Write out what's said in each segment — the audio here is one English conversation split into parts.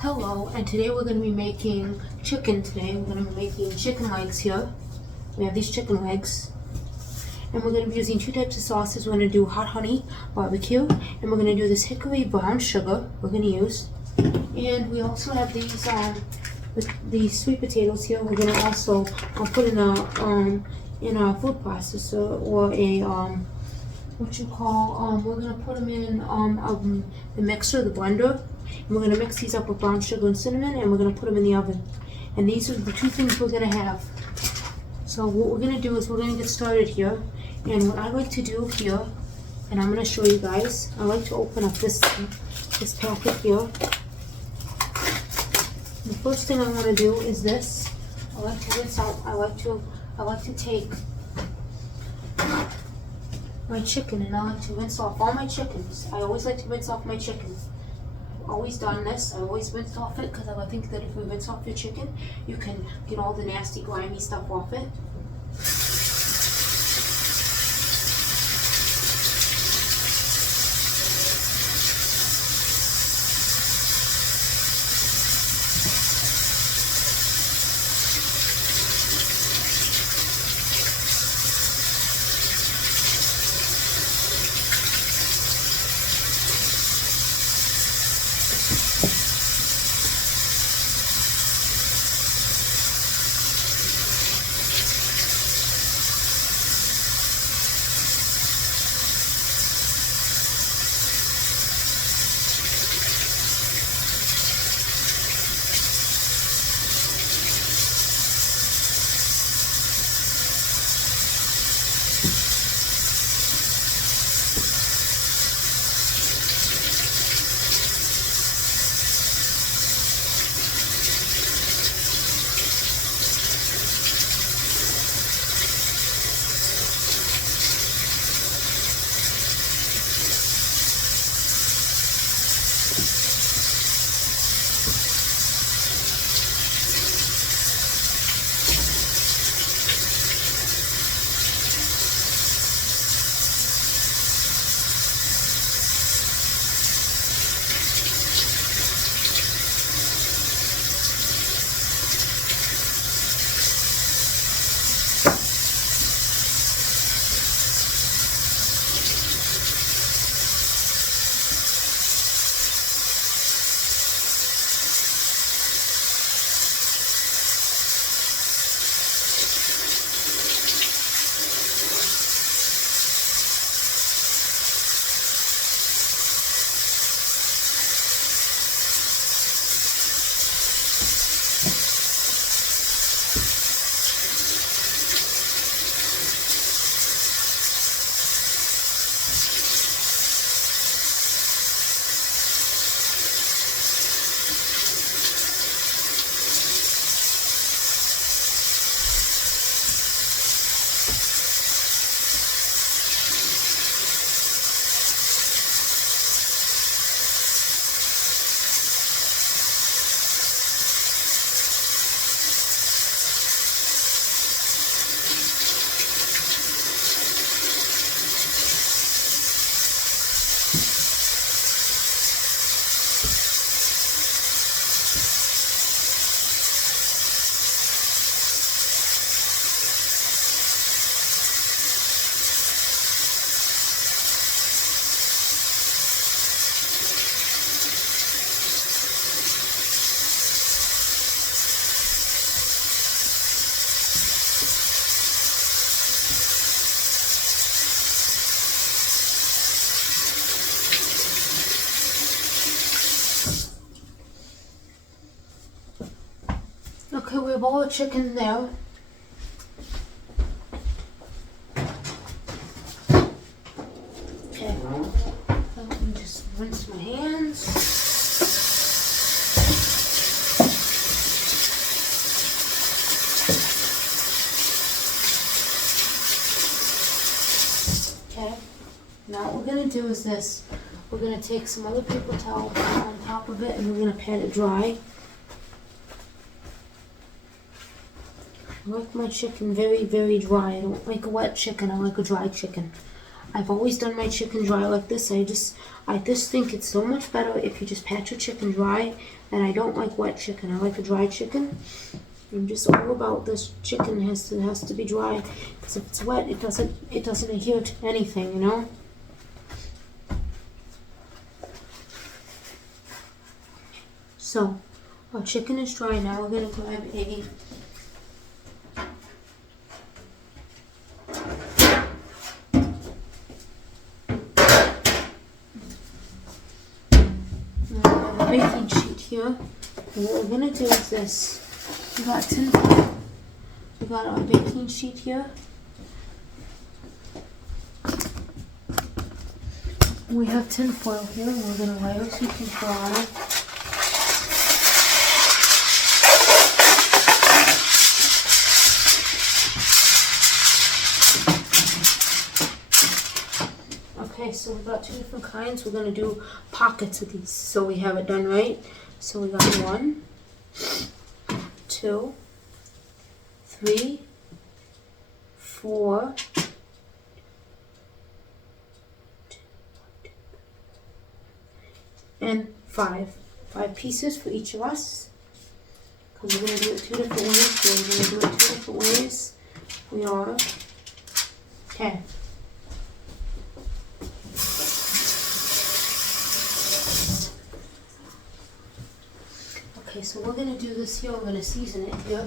Hello, and today we're going to be making chicken today. We're going to be making chicken legs here. We have these chicken legs. And we're going to be using two types of sauces. We're going to do Hot Honey BBQ, and we're going to do this Hickory brown sugar we're going to use. And we also have these sweet potatoes here. We're going to also put in a food processor or a we're going to put them in the mixer, the blender. And we're going to mix these up with brown sugar and cinnamon, and we're going to put them in the oven. And these are the two things we're going to have. So what we're going to do is we're going to get started here. And what I like to do here, and I'm going to show you guys, I like to open up this packet here. The first thing I want to do is this. I like to rinse out, I like to take my chicken and I like to rinse off all my chickens. I always like to rinse off my chickens. Always done this. I always rinse off it because I think that if you rinse off your chicken, you can get all the nasty, grimy stuff off it. Okay, we have all the chicken there. Okay, let me just rinse my hands. Okay, now what we're going to do is this. We're going to take some other paper towel, put it on top of it, and we're going to pat it dry. I like my chicken very, very dry. I don't like a wet chicken. I like a dry chicken. I've always done my chicken dry like this. I just think it's so much better if you just pat your chicken dry. And I don't like wet chicken. I like a dry chicken. I'm just all about this chicken has to be dry, because if it's wet, it doesn't adhere to anything, you know. So our chicken is dry now. We're gonna grab a baking sheet here. And what we're gonna do is this. We got tin foil. We got our baking sheet here. We have tin foil here, and we're gonna layer some tin foil on it. Okay, so we've got two different kinds. We're gonna do pockets of these, so we have it done right. So we got 1, 2, 3, 4, and 5. 5 pieces for each of us. Because we're going to do it 2 different ways. So we're going to do it 2 different ways. We are. Okay. Okay, so we're going to do this here. I'm going to season it here.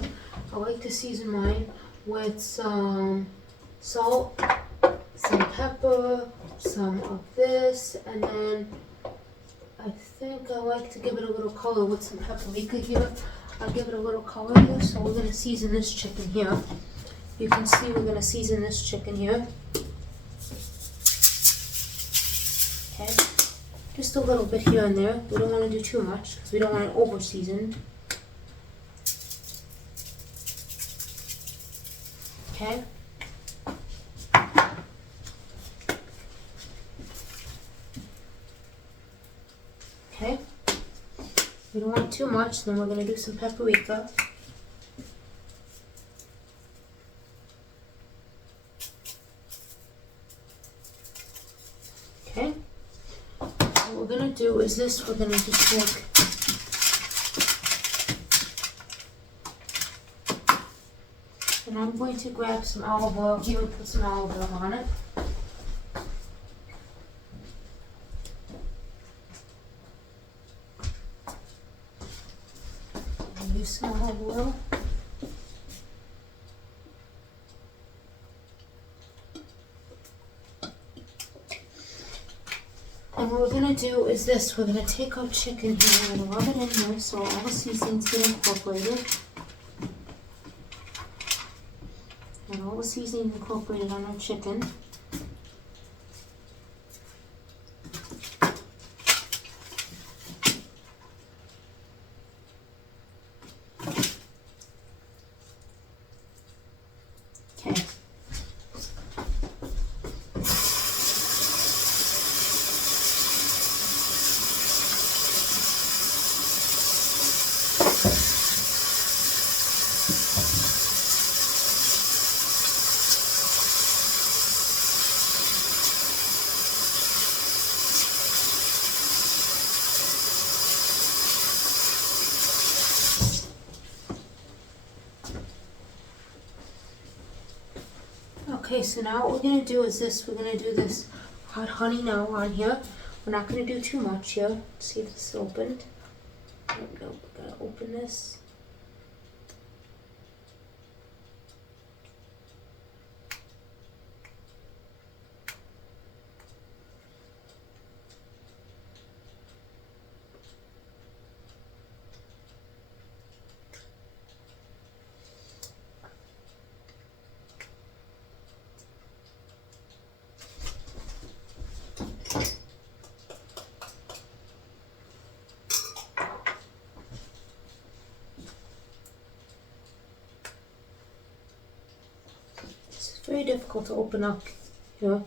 I like to season mine with some salt, some pepper, some of this, and then I think I like to give it a little color with some paprika here. I'll give it a little color here. So we're going to season this chicken here. You can see we're going to season this chicken here. Okay. Just a little bit here and there. We don't want to do too much because we don't want it over seasoned. Okay. Okay. We don't want too much. Then we're going to do some paprika. Okay. What we're going to do is this. We're going to just take and I'm going to grab some olive oil here and put some olive oil on it. Use some olive oil. And what we're going to do is this. We're going to take our chicken here. We're going to rub it in here so all the seasonings get incorporated. And all the seasoning incorporated on our chicken. Okay. Okay, so now what we're going to do is this. We're going to do this hot honey now on here. We're not going to do too much here. Let's see if this is opened. Nope, we're going to open this. It's very difficult to open up here.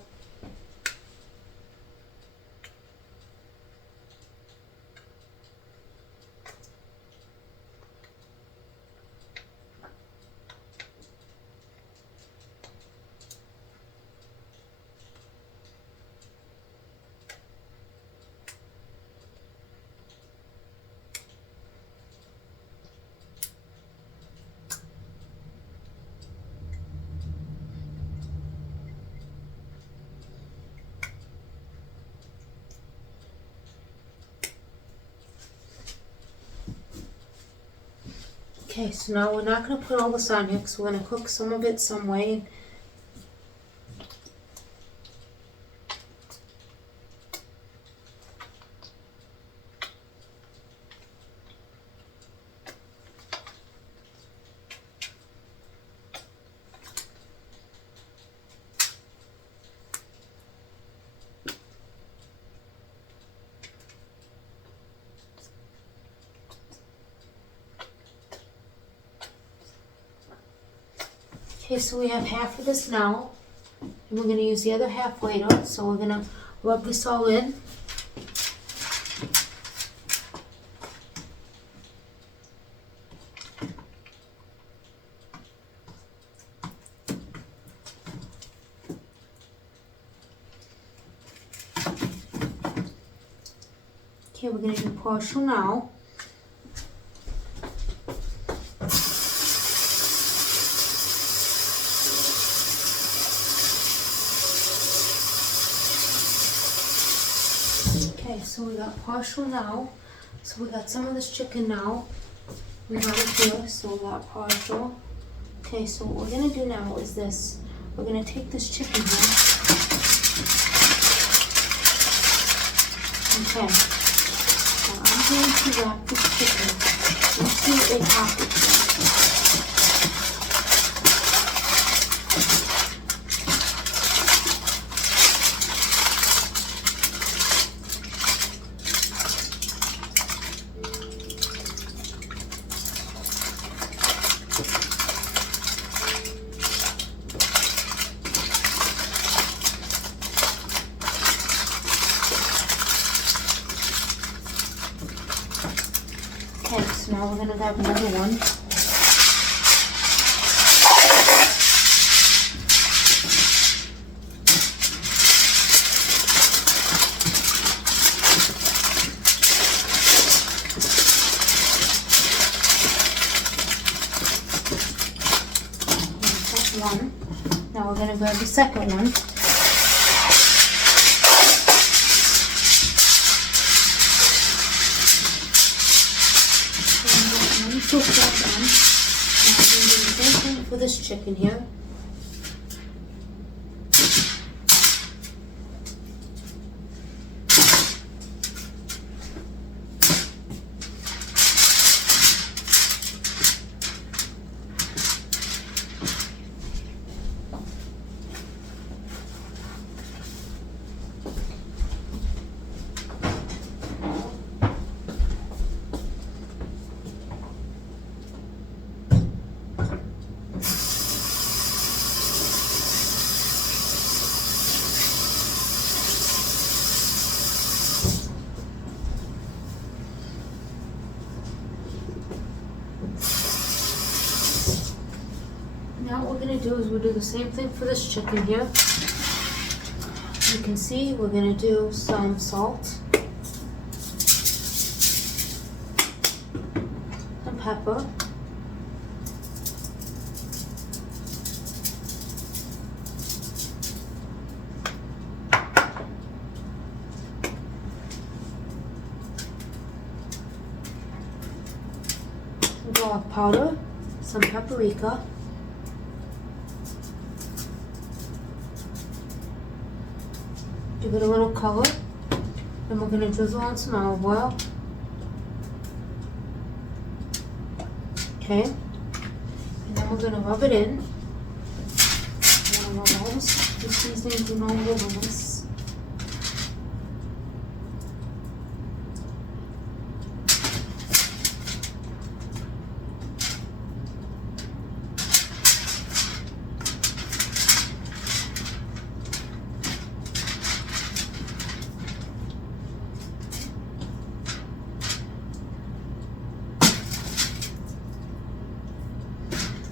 Okay, so now we're not going to put all this on here because we're going to cook some of it some way. Okay, so we have half of this now, and we're going to use the other half later. So we're going to rub this all in. Okay, we're going to do partial now. Okay, so we got partial now. So we got some of this chicken now. We got it here, so we got partial. Okay, so what we're gonna do now is this. We're gonna take this chicken here. Okay, now I'm going to wrap this chicken into a package. Okay, so now we're going to grab another one. That's one. Now we're going to grab the second one. Cook that done. Now I'm going to do the same thing for this chicken here. Now what we're going to do is we'll do the same thing for this chicken here. You can see we're going to do some salt, some pepper, some garlic powder, some paprika, give it a little color, then we're going to drizzle on some olive oil. Okay, and then we're going to rub it in. We're going to rub all the seasonings in all over this.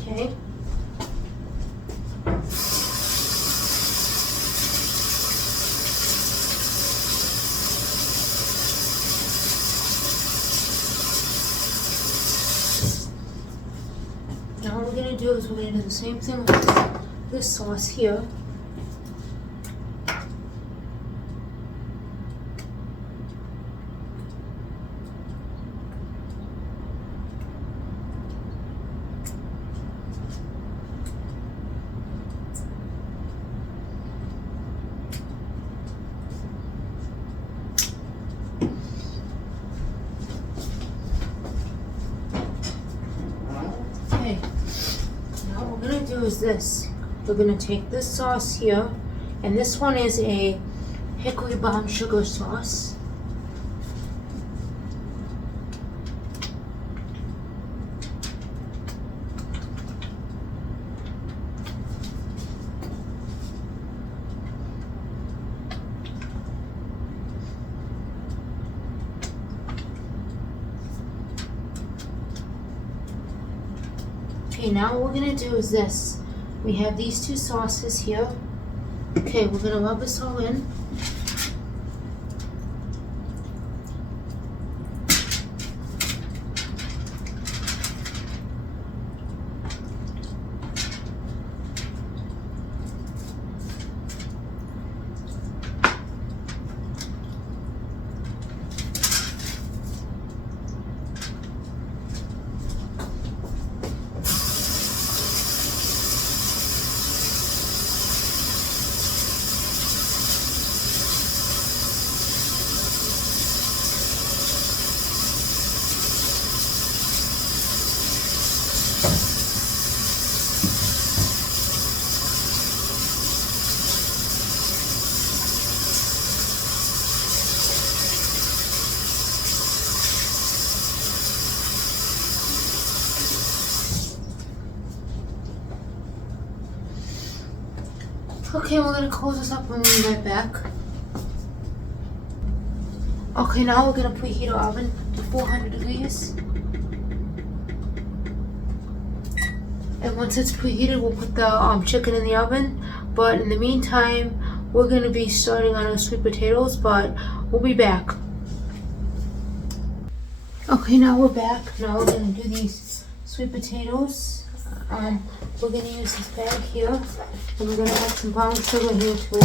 Okay. Now what we're going to do is we're going to do the same thing with this sauce here. do is this. We're gonna take this sauce here, and this one is a hickory brown sugar sauce. Okay, now what we're gonna do is this. We have these two sauces here. Okay, we're gonna rub this all in. Okay, we're gonna close this up and we'll be right back. Okay, now we're gonna preheat our oven to 400 degrees. And once it's preheated, we'll put the chicken in the oven. But in the meantime, we're gonna be starting on our sweet potatoes, but we'll be back. Okay, now we're back. Now we're gonna do these sweet potatoes. We're gonna use this bag here, and we're gonna add some brown sugar here too.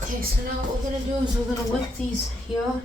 Okay, so now what we're gonna do is we're gonna whip these here.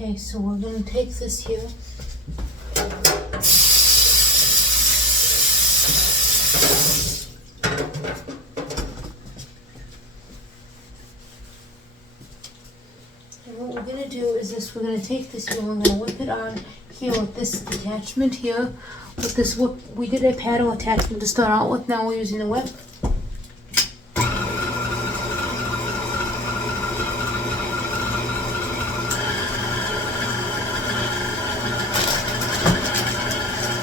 Okay, so we're gonna take this here. And what we're gonna do is this, we're gonna take this here, we're gonna whip it on here with this attachment here. With this whip, we did a paddle attachment to start out with, now we're using the whip.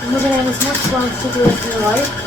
And we're gonna add as much brown sugar as you like.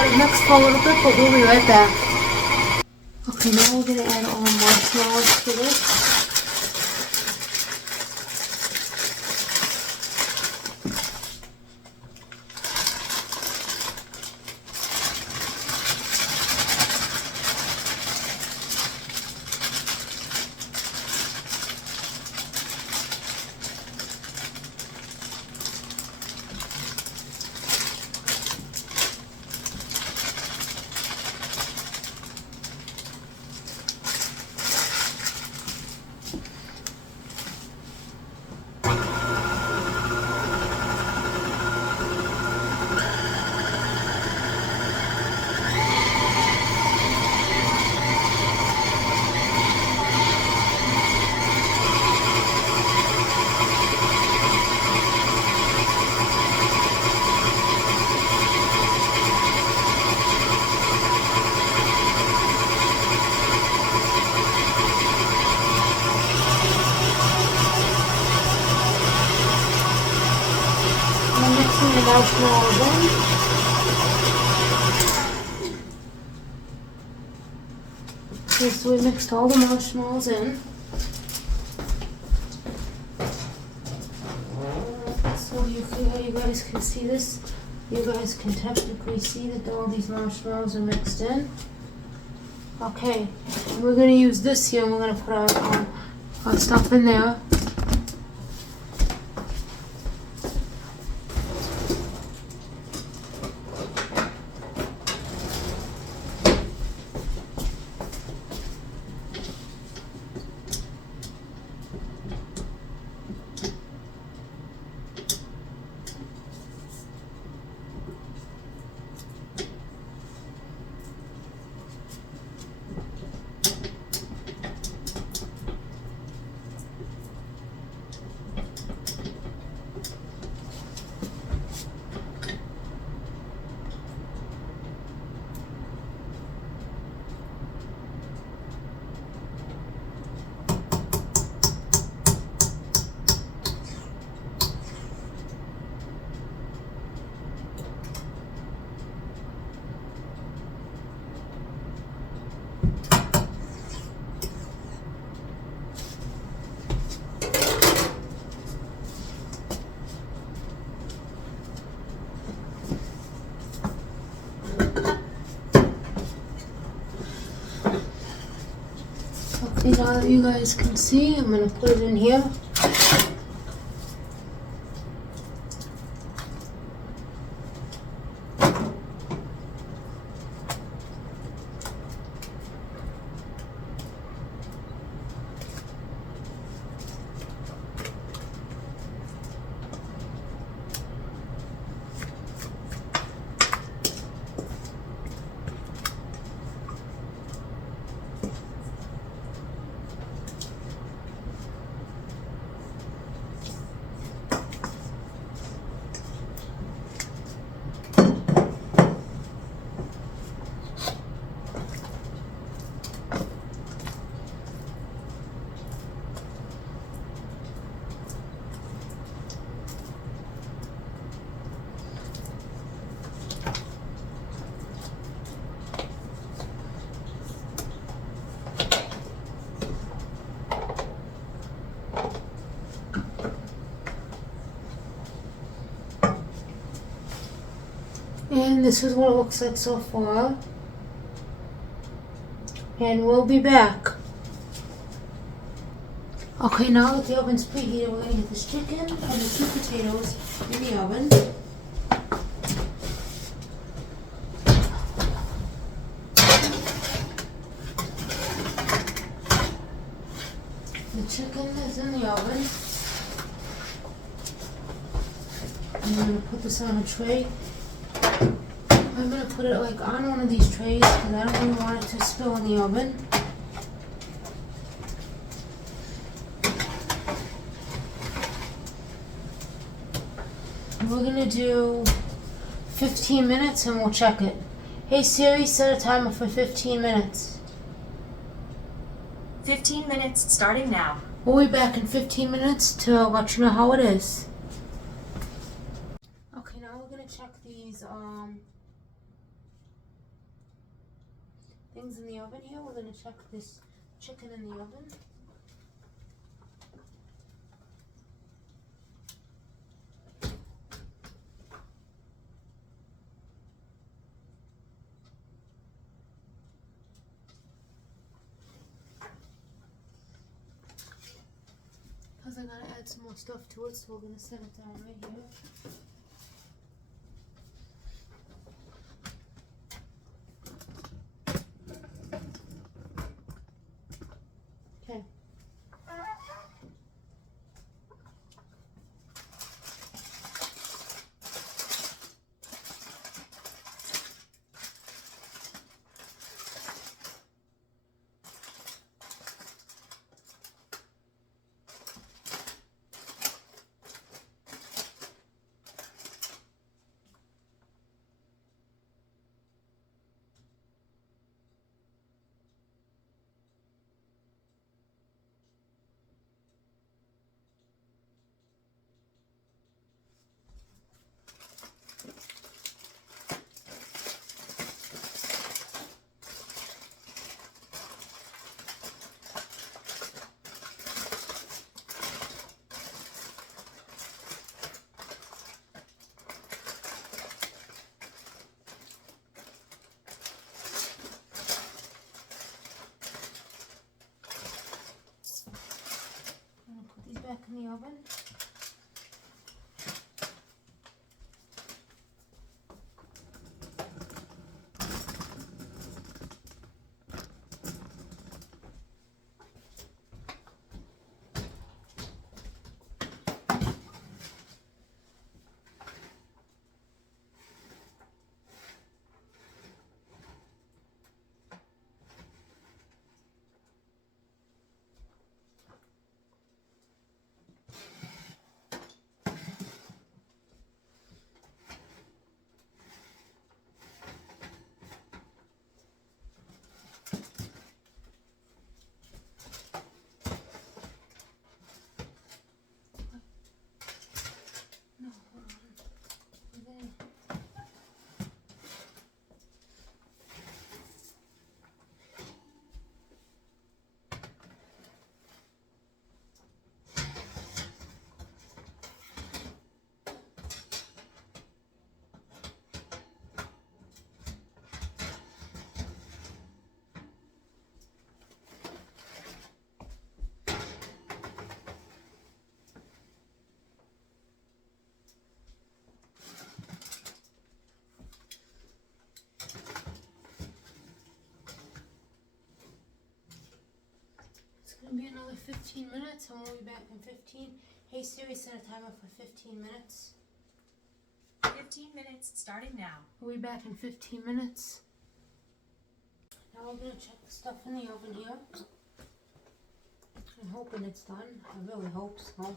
let it mix for a little bit, but we'll be right back. Okay, now we're gonna add all the marshmallows to this. Mixing the marshmallows in. Okay, so we mixed all the marshmallows in. So you guys can see this. You guys can technically see that all these marshmallows are mixed in. Okay, and we're gonna use this here, and we're gonna put our stuff in there. Okay, now that you guys can see, I'm going to put it in here. And this is what it looks like so far. And we'll be back. Okay, now that the oven's preheated, we're going to get this chicken and the 2 potatoes in the oven. The chicken is in the oven. I'm going to put this on a tray. I'm going to put it like on one of these trays because I don't really want it to spill in the oven. We're going to do 15 minutes and we'll check it. Hey Siri, set a timer for 15 minutes. 15 minutes starting now. We'll be back in 15 minutes to let you know how it is. Okay, now we're going to check these things in the oven here. We're gonna check this chicken in the oven. Because I gotta add some more stuff to it, so we're gonna set it down right here. Okay. Put these back in the oven. No, hold on. And then it's gonna be another 15 minutes, and we'll be back in 15. Hey Siri, set a timer for 15 minutes. 15 minutes starting now. We'll be back in 15 minutes. Now we're gonna check the stuff in the oven here. I'm hoping it's done. I really hope so.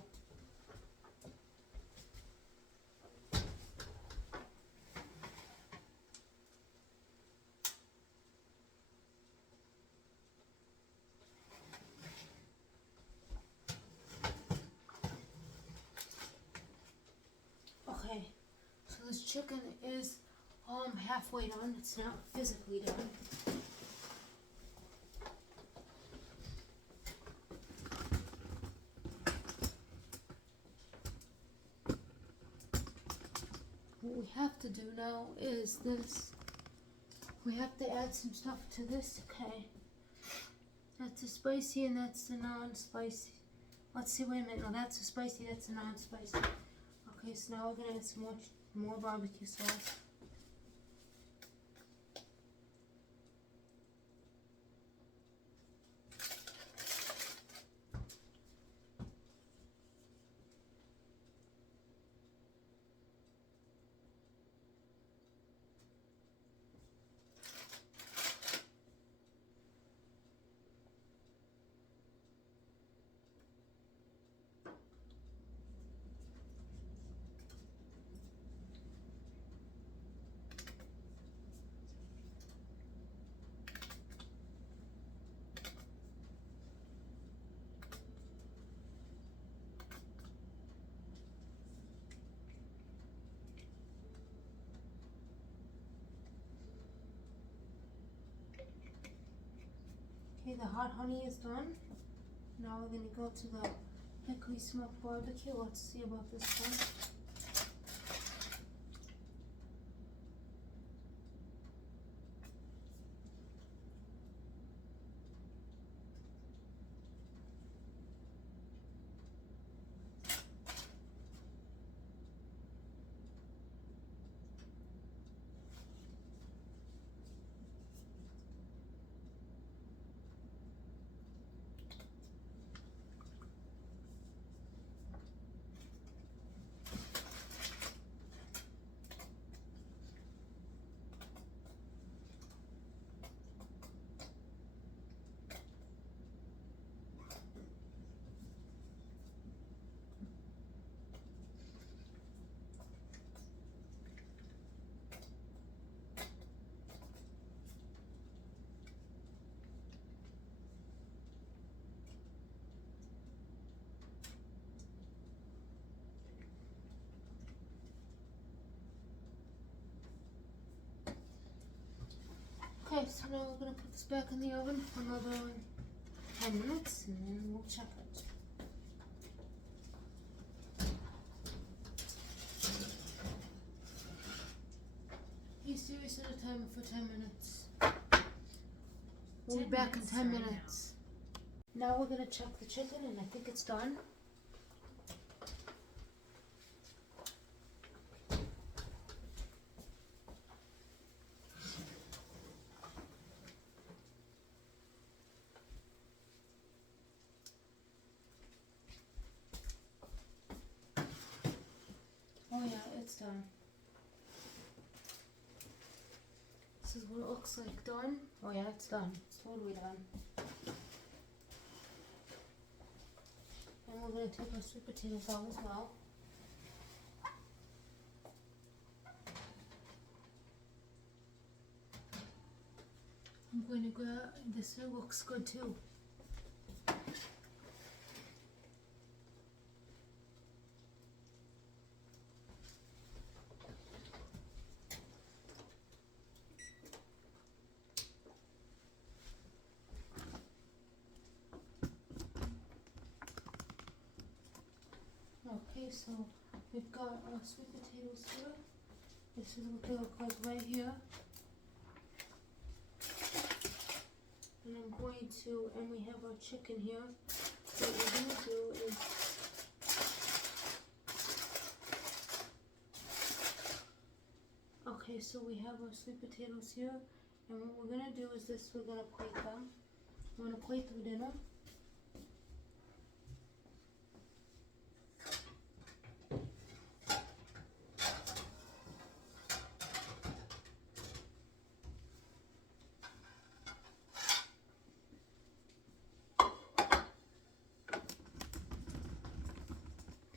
Okay, so this chicken is halfway done. It's not physically done. What we have to do now is this. We have to add some stuff to this. Okay, that's the spicy and that's the non-spicy. Let's see, wait a minute. No, that's the spicy, that's the non-spicy. Okay, so now we're gonna add some more barbecue sauce. Okay, the hot honey is done. Now we're gonna go to the hickory smoked barbecue. Let's see about this one. Okay, so now we're gonna put this back in the oven for another 10 minutes and then we'll check it. Be serious at a timer for 10 minutes. We'll be back in 10 minutes. Now we're gonna check the chicken and I think it's done. Oh yeah, it's done. This is what it looks like done. Oh yeah, it's done. It's totally done. And we're going to take our sweet potatoes out as well. I'm going to grab, this looks good too. Okay, so we've got our sweet potatoes here. This is what they look like right here. And I'm going to, and we have our chicken here. So what we're going to do is, okay, so we have our sweet potatoes here. And what we're going to do is this, we're going to plate them. We're going to plate the dinner.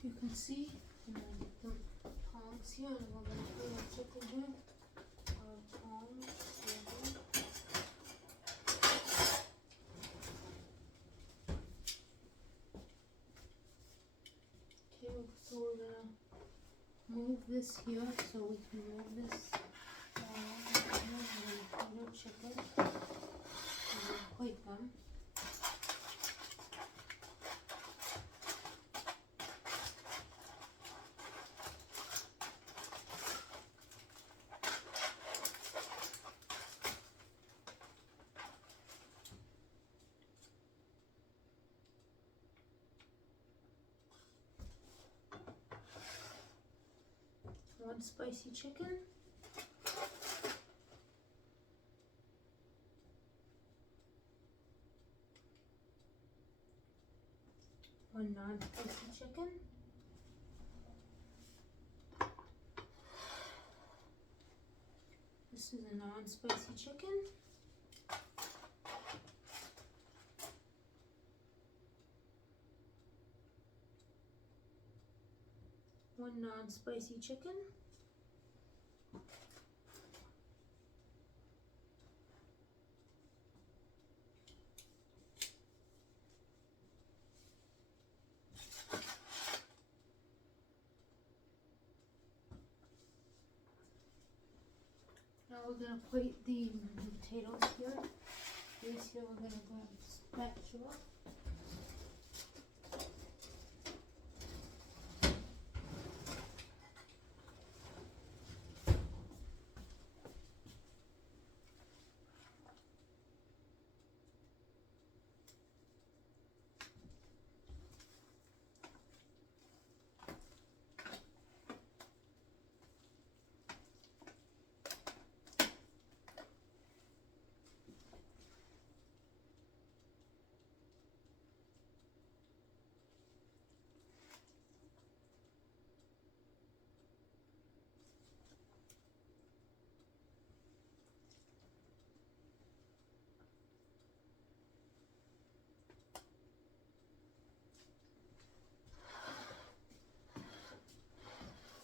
You can see, I'm going to get them tongs here, and we're going to put our chicken here. Our tongs here. Okay, so we're going to move this here so we can move this down. We're going to put our chicken and plate them. One spicy chicken, one non-spicy chicken, this is a non-spicy chicken, one non-spicy chicken, now we're going to plate the potatoes here. This here we're gonna grab a spatula.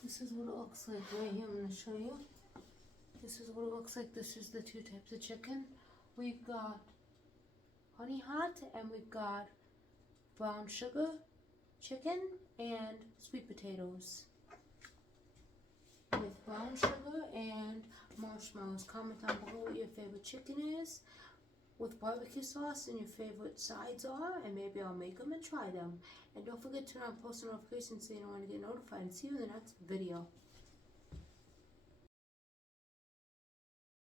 This is what it looks like right here. I'm going to show you. This is what it looks like. This is the two types of chicken. We've got honey hot and we've got brown sugar chicken and sweet potatoes with brown sugar and marshmallows. Comment down below what your favorite chicken is with barbecue sauce and your favorite sides are, and maybe I'll make them and try them. And don't forget to turn on post notifications so you don't want to get notified. And see you in the next video.